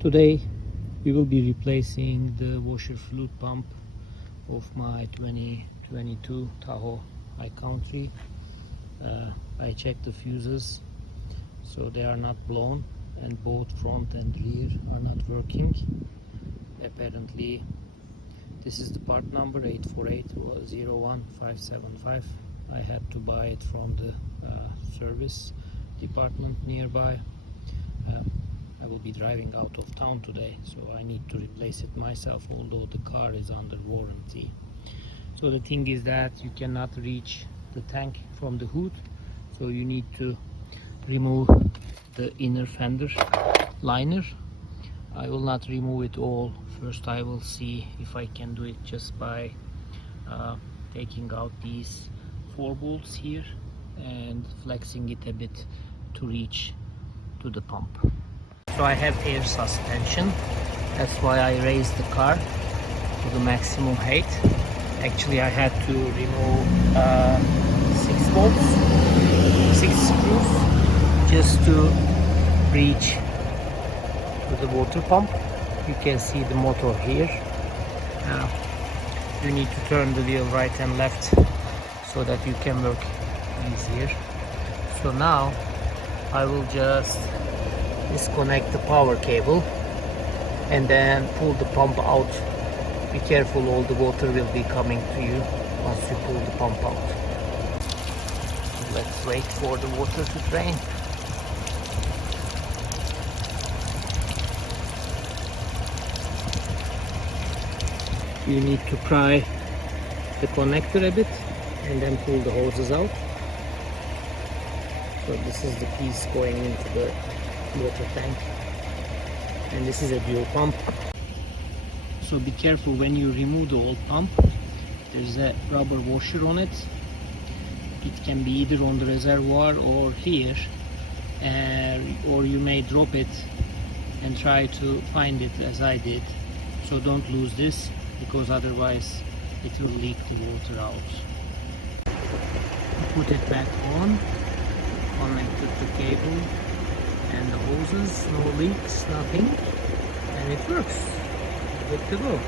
Today we will be replacing the washer fluid pump of my 2022 Tahoe High Country. I checked the fuses, so they are not blown, and both front and rear are not working. Apparently this is the part number 848-01575. I had to buy it from the service department nearby. I will be driving out of town today, so I need to replace it myself, although the car is under warranty. So the thing is that you cannot reach the tank from the hood, so you need to remove the inner fender liner. I will not remove it all. First I will see if I can do it just by taking out these 4 bolts here and flexing it a bit to reach to the pump. So I have air suspension, that's why I raised the car to the maximum height. Actually I had to remove 6 bolts, 6 screws, just to reach to the water pump. You can see the motor here. Now you need to turn the wheel right and left so that you can work easier. So now I will just disconnect the power cable and then pull the pump out. Be careful, all the water will be coming to you once you pull the pump out. Let's wait for the water to drain. You need to pry the connector a bit and then pull the hoses out. So this is the piece going into the water tank, and this is a dual pump. So be careful when you remove the old pump. There's a rubber washer on it. It can be either on the reservoir or here, or you may drop it and try to find it as I did. So don't lose this, because otherwise it will leak the water out. Put it back on, connected the cable and the hoses, no leaks, nothing, and it works. Good to go.